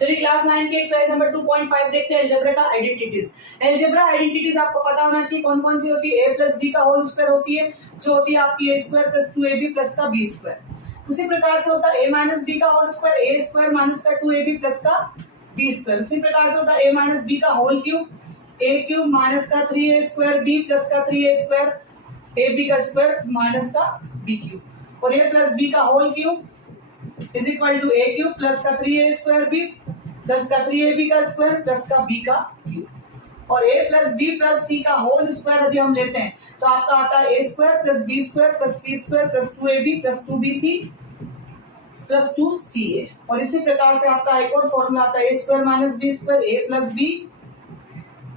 चलिए क्लास 9 की exercise number 2.5 देखते हैं अलजेब्रा का आइडेंटिटीज। अलजेब्रा आइडेंटिटीज आपको पता होना चाहिए कौन कौन सी होती है। a प्लस बी का होल स्क्वायर होती है जो होती है आपकी a square plus 2ab plus का b स्क्वायर। उसी प्रकार से होता है a माइनस b का whole square a square minus का 2ab प्लस का b स्क्वायर। उसी प्रकार से होता है a माइनस b का whole cube a cube minus का 3a स्क्वायर b प्लस का 3a स्क्वायर ab का स्क्वायर माइनस का b क्यूब और a प्लस b का whole cube is equal to a cube plus का 3a स्क्वायर b प्लस का 3ab का square plus का b का क्यूब और a plus b plus c का होल स्क्वायर यदि हम लेते हैं तो आपका आता है a square plus b square plus c square plus 2ab plus 2bc plus 2ca। और इसी प्रकार से आपका एक और फॉर्मूला आता है a square minus b square a plus b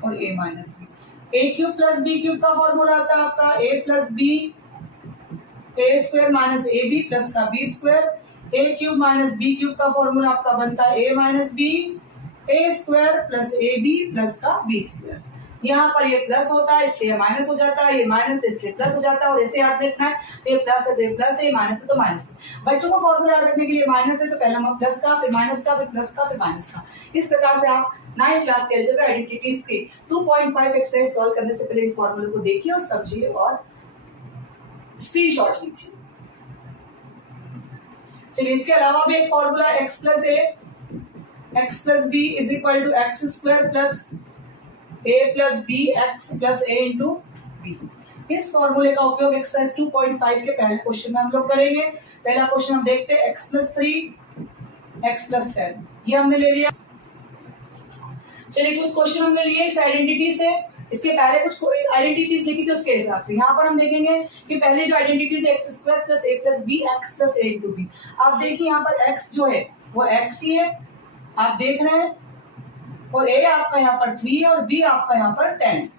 और a minus b। a cube plus b cube का फॉर्मूला आता है आपका a plus b a square minus ab plus का b square. a cube minus b cube का formula आपका बनता है a minus b a square plus ab plus का b स्क्वायर। यहाँ पर ये प्लस होता है इसलिए माइनस हो जाता है, ये माइनस है इसलिए प्लस हो जाता है और ऐसे याद रखना है तो ये प्लस है तो ये प्लस है, माइनस है तो माइनस है। बच्चों को फॉर्मूला याद रखने के लिए माइनस है तो पहला प्लस का फिर माइनस का फिर प्लस का फिर माइनस का। इस प्रकार से आप 9th क्लास के अलजेब्रा आइडेंटिटीज के 2.5 एक्सरसाइज सॉल्व करने से पहले इन फॉर्मूले को देखिए और समझिए और स्क्रीनशॉट लीजिए। चलिए इसके अलावा भी एक formula x plus A X plus B is equal to X square plus A plus B X plus A into B. इस फॉर्मूले का उपयोग एक्सरसाइज 2.5 के पहले क्वेश्चन में हम लोग करेंगे। पहला क्वेश्चन हम देखते हैं x प्लस 3 x प्लस 10 ये हमने ले लिया। चलिए कुछ क्वेश्चन हमने लिए इस आइडेंटिटी से, इसके पहले कुछ आइडेंटिटीज लिखी थी उसके हिसाब से। यहाँ पर हम देखेंगे कि पहले जो आइडेंटिटीज है x square plus A plus B X plus A into B. आप देखिए यहाँ पर एक्स जो है वो एक्स ही है आप देख रहे हैं और ए आपका यहाँ पर 3 है और बी आपका यहाँ पर 10 है।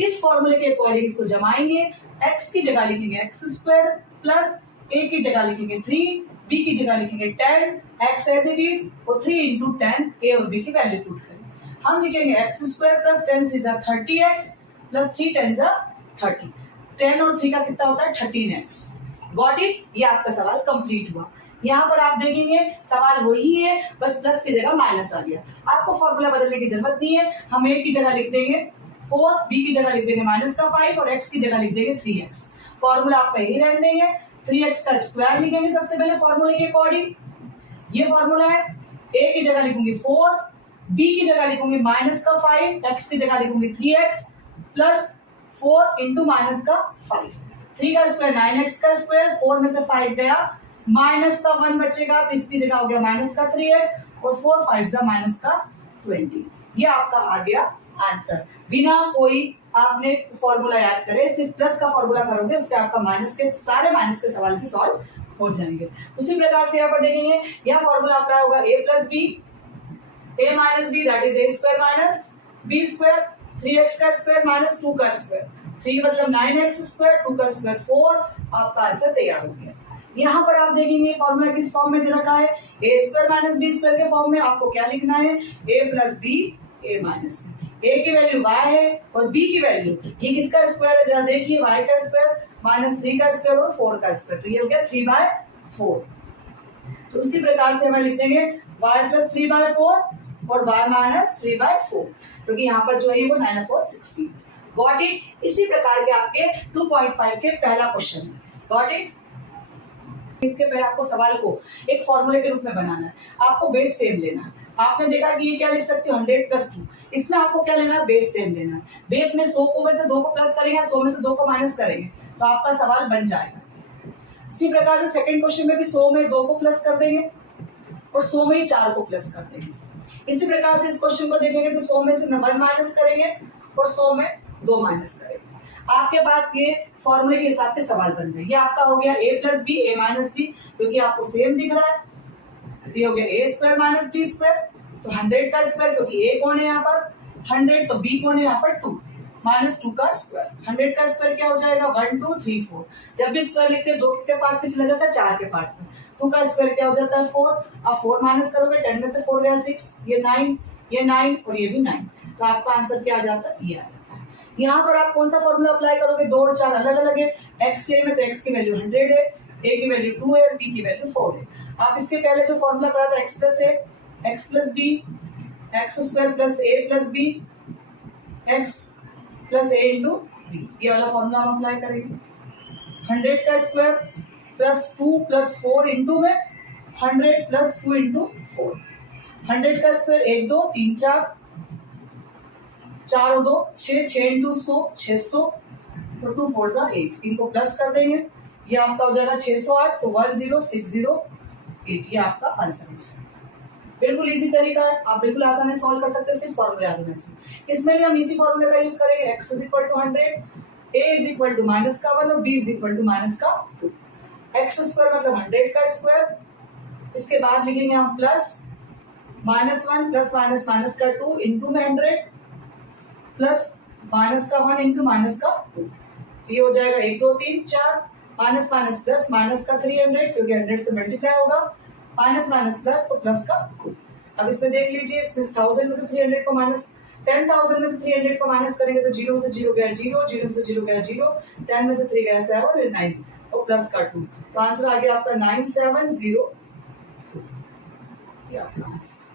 इस फॉर्मूले के अकॉर्डिंग इसको जमाएंगे। एक्स की जगह लिखेंगे एक्स स्क्वायर प्लस ए की जगह लिखेंगे 3 बी की जगह लिखेंगे 10 एक्स एज इट इज और 3 इंटू 10 ए और बी की वैल्यू पुट करेंगे। हम लिखेंगे एक्स स्क्वायर प्लस 10 3 जा 30x प्लस 3 10 जा 30। 10 और 3 का कितना होता है 13x। Got it. ये आपका सवाल कंप्लीट हुआ। यहाँ पर आप देखेंगे सवाल वही है बस प्लस की जगह माइनस आ गया। आपको फॉर्मूला बदलने की जरूरत नहीं है। हम a की जगह लिख देंगे 4 b की जगह लिख देंगे माइनस का 5 और x की जगह लिख देंगे 3x। फॉर्मूला आपका यही रहने देंगे। 3x का स्क्वायर लिखेंगे सबसे पहले फॉर्मूले के अकॉर्डिंग। ये फॉर्मूला है। a की जगह लिखूंगी 4 b की जगह लिखूंगी माइनस का 5 x की जगह लिखूंगी 3x प्लस 4 इंटू माइनस का 5। 3 का स्क्वायर 9x का स्क्वायर 4 में से 5 गया माइनस का 1 बचेगा तो इसकी जगह हो गया माइनस का 3x और 4 5 जा माइनस का 20। ये आपका आ गया आंसर। बिना कोई आपने फॉर्मूला याद करे सिर्फ प्लस का फॉर्मूला करोगे उससे आपका माइनस के सारे माइनस के सवाल भी सॉल्व हो जाएंगे। उसी प्रकार से यहाँ पर देखेंगे यह फॉर्मूला आपका होगा a plus B a minus B that is a square minus b square 3x का स्क्वायर माइनस 2 का स्क्वायर 3 मतलब 9x स्क्वायर 2 का स्क्वायर 4। आपका आंसर तैयार हो गया। यहाँ पर आप देखेंगे फॉर्मूला किस फॉर्म में दे रखा है a square minus B square के फॉर्म में। आपको क्या लिखना है a plus B a minus B. a की वैल्यू y है और b की वैल्यू ये किसका स्क्वायर है जरा देखिए y का स्क्वायर माइनस 3 का स्क्वायर और 4 का स्क्वायर तो ये हो गया 3/4। तो उसी प्रकार से हम लिख देंगे y प्लस 3/4 और y माइनस 3/4 क्योंकि यहाँ पर जो है वो 9/16। Got it. इसी प्रकार के आपके 2.5 के पहला क्वेश्चन है। Got it. इसके पहले आपको सवाल को एक फॉर्मूले के रूप में बनाना है। आपको बेस सेम लेना है। आपने देखा कि ये क्या लिख सकते हो 100 प्लस 2। इसमें आपको क्या लेना है बेस सेम लेना है। बेस में 100 को में से 2 को प्लस करेंगे 100 में से 2 को माइनस करेंगे तो आपका सवाल बन जाएगा। इसी प्रकार से सेकंड क्वेश्चन में भी 100 में 2 को प्लस कर देंगे और 100 में ही 4 को प्लस कर देंगे। इसी प्रकार से इस क्वेश्चन को देखेंगे तो 100 में से 1 माइनस करेंगे और 100 में 2 माइनस करेंगे। आपके पास ये फॉर्मूले के हिसाब से सवाल बन रहे हैं। ये आपका हो गया a plus B a minus B क्योंकि आपको सेम दिख रहा है। ये हो गया a square minus B square तो 100 का स्क्वायर क्योंकि a कौन है यहाँ पर 100 तो b कौन है यहाँ पर 2 माइनस 2 का स्क्वायर। 100 का स्क्वायर क्या हो जाएगा 1 2 3 4। जब भी स्क्वायर लिखते हैं 2 के पार्ट में चला जाता है 4 के पार्ट में। 2 का स्क्वायर क्या हो जाता है 4। अब 4 माइनस करोगे 10 में से 4 गया 6 ये 9 और ये भी 9 तो आपका आंसर क्या आ जाता है ये आ जाता है। यहाँ पर आप कौन सा फॉर्मूला अप्लाई करोगे 2 और 4 अलग अलग है। x के में तो x की वैल्यू 100 है a की वैल्यू 2 है b की वैल्यू 4 है। आप इसके पहले जो फॉर्मूला करा था x plus a X plus B X square plus A plus B X plus A into B, ये वाला फॉर्मूला हम अप्लाई करेंगे। 100 का स्क्वायर प्लस 2 प्लस 4 इंटू में 100 प्लस 2 इंटू 4, 100 का स्क्वायर 1 2 3 4 4 और 2 6, 6 इंटू 100 600, तो 2 4 जा 8, इनको प्लस कर देंगे, ये आपका हो जाएगा 608, तो 10608, ये आपका आंसर हो जाएगा। बिल्कुल इजी तरीका है, आप बिल्कुल आसानी से सॉल्व कर सकते हैं, सिर्फ फॉर्मूला याद होना चाहिए। इसमें भी हम इसी फॉर्मूले का यूज करेंगे, x is equal to 100, a is equal to minus का 1 और b is equal to minus का 2। एक्स स्क्वायर मतलब 100 का स्क्वायर, इसके बाद लिखेंगे हम plus minus 1 plus minus minus का 2 इंटू में 100 प्लस माइनस का 1 इंटू माइनस का 2, तो ये हो जाएगा 1 2 3 4 माइनस माइनस प्लस माइनस का 300 क्योंकि 100 से मल्टीप्लाई होगा, माइनस माइनस प्लस तो प्लस का 2। अब इसमें देख लीजिए, इसमें 1000 में से 300 को माइनस 10,000 में से 300 को माइनस करेंगे तो 0 से 0 गया 0, 0 से 0 गया 0, 10 में से 3 गया 7 और 9 और प्लस का 2, तो आंसर आ गया आपका 9702, ये आपका आंसर।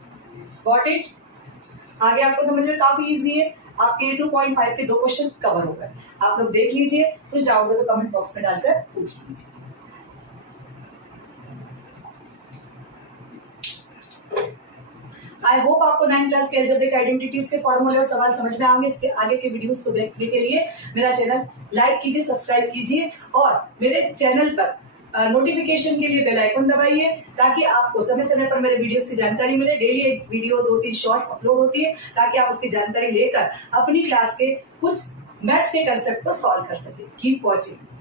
Got it? आगे आपको समझ में काफी इजी है, आपके 2.5 के 2 क्वेश्चन कवर हो गए। आप लोग देख लीजिए, कुछ डाउट हो तो कमेंट बॉक्स में डालकर पूछ लीजिए। आई होप आपको 9th क्लास के अलजेब्रिक आइडेंटिटीज के फॉर्मूले और सवाल समझ में आएंगे। इसके आगे के वीडियोस को देखने के लिए मेरा चैनल लाइक कीजिए, सब्सक्राइब कीजिए और मेरे चैनल पर नोटिफिकेशन के लिए बेल आइकन दबाइए ताकि आपको समय समय पर मेरे वीडियोस की जानकारी मिले। डेली एक वीडियो 2-3 शॉर्ट्स अपलोड होती है ताकि आप उसकी जानकारी लेकर अपनी क्लास के कुछ मैथ्स के कंसेप्ट को सॉल्व कर सके। Keep watching.